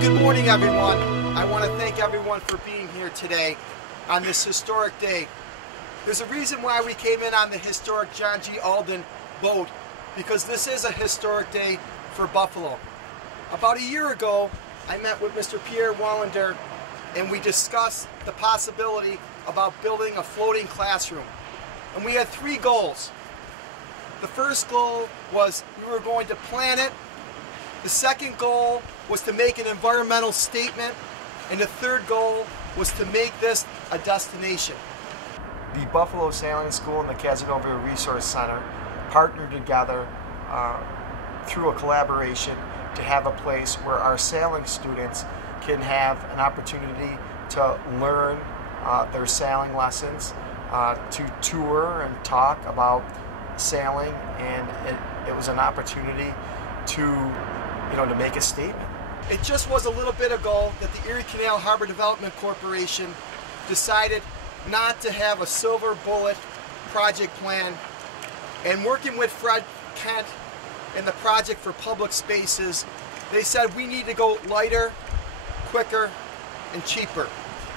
Good morning, everyone. I want to thank everyone for being here today on this historic day. There's a reason why we came in on the historic John G. Alden boat, because this is a historic day for Buffalo. About a year ago, I met with Mr. Pierre Wallander, and we discussed the possibility about building a floating classroom. And we had three goals. The first goal was we were going to plan it. The second goal was to make an environmental statement. And the third goal was to make this a destination. The Buffalo Sailing School and the Casanova Resource Center partnered together through a collaboration to have a place where our sailing students can have an opportunity to learn their sailing lessons, to tour and talk about sailing, and it was an opportunity to make a statement. It just was a little bit ago that the Erie Canal Harbor Development Corporation decided not to have a silver bullet project plan, and working with Fred Kent and the Project for Public Spaces, they said we need to go lighter, quicker, and cheaper.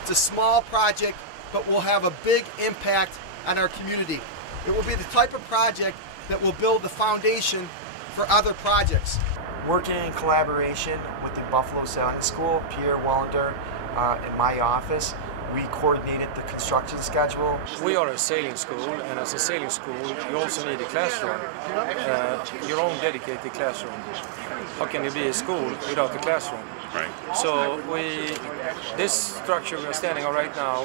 It's a small project, but will have a big impact on our community. It will be the type of project that will build the foundation for other projects. Working in collaboration with the Buffalo Sailing School, Pierre Wallander, in my office, we coordinated the construction schedule. We are a sailing school, and as a sailing school, you also need a classroom, your own dedicated classroom. How can you be a school without a classroom? Right. So this structure we are standing on right now,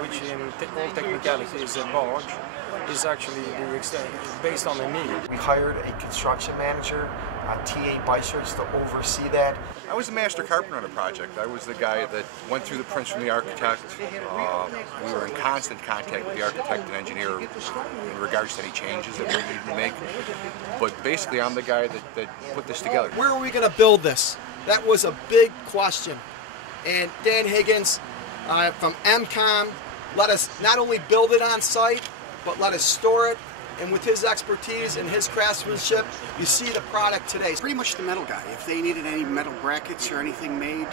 which in all technicality is a barge, is actually based on the need. We hired a construction manager, T.A. Beischertz, to oversee that. I was the master carpenter on the project. I was the guy that went through the prints from the architect. We were in constant contact with the architect and engineer in regards to any changes that we needed to make. But basically, I'm the guy that put this together. Where are we going to build this? That was a big question. And Dan Higgins from MCOM let us not only build it on site, but let us store it. And with his expertise and his craftsmanship, you see the product today. Pretty much the metal guy. If they needed any metal brackets or anything made,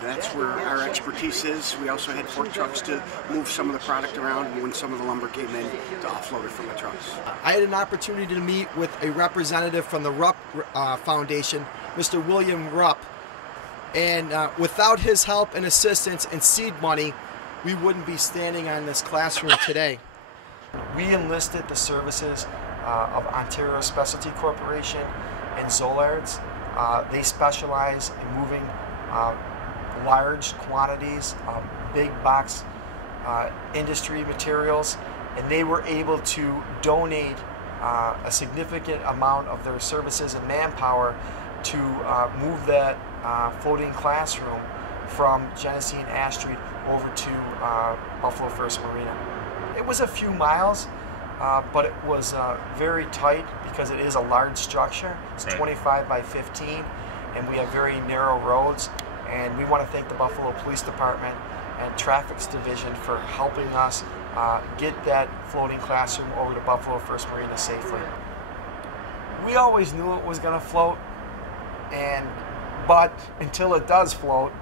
that's where our expertise is. We also had fork trucks to move some of the product around when some of the lumber came in to offload it from the trucks. I had an opportunity to meet with a representative from the Rupp Foundation, Mr. William Rupp. And without his help and assistance and seed money, we wouldn't be standing on this classroom today. We enlisted the services of Ontario Specialty Corporation and Zollards. They specialize in moving large quantities of big box industry materials, and they were able to donate a significant amount of their services and manpower to move that floating classroom from Genesee and Ash Street over to Buffalo First Marina. It was a few miles, but it was very tight because it is a large structure. It's 25 by 15, and we have very narrow roads. And we want to thank the Buffalo Police Department and Traffic's Division for helping us get that floating classroom over to Buffalo First Marina safely. We always knew it was going to float, but until it does float,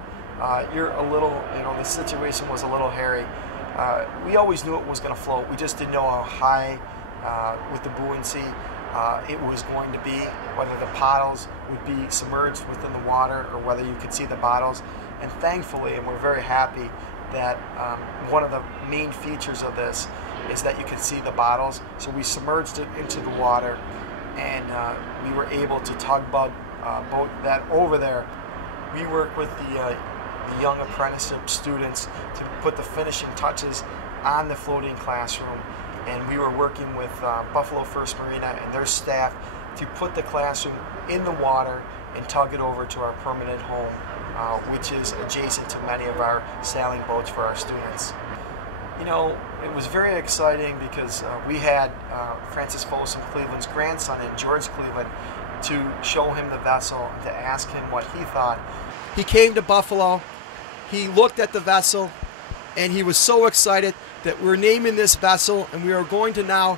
you're a little, the situation was a little hairy. We always knew it was going to float. We just didn't know how high with the buoyancy it was going to be, whether the paddles would be submerged within the water or whether you could see the bottles. And thankfully, and we're very happy that one of the main features of this is that you can see the bottles. So we submerged it into the water, and we were able to tugboat that over there. We work with the young apprenticeship students to put the finishing touches on the floating classroom, and we were working with Buffalo First Marina and their staff to put the classroom in the water and tug it over to our permanent home, which is adjacent to many of our sailing boats for our students. It was very exciting because we had Francis Folsom Cleveland's grandson and George Cleveland to show him the vessel and to ask him what he thought. He came to Buffalo, he looked at the vessel, and he was so excited that we're naming this vessel, and we are going to now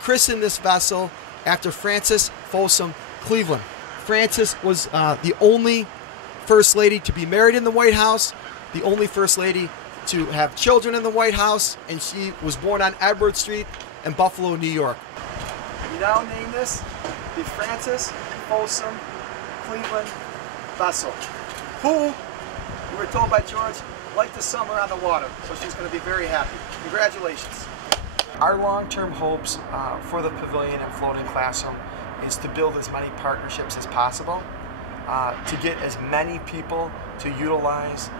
christen this vessel after Francis Folsom Cleveland. Francis was the only first lady to be married in the White House, the only first lady to have children in the White House, and she was born on Edward Street in Buffalo, New York. We now name this the Frances Folsom Cleveland vessel, who, we were told by George, liked the summer on the water, so she's going to be very happy. Congratulations. Our long-term hopes for the pavilion and floating classroom is to build as many partnerships as possible, to get as many people to utilize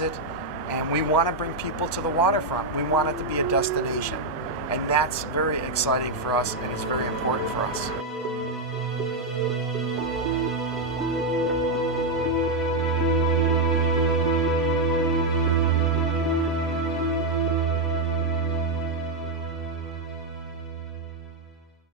it, and we want to bring people to the waterfront. We want it to be a destination, and that's very exciting for us, and it's very important for us.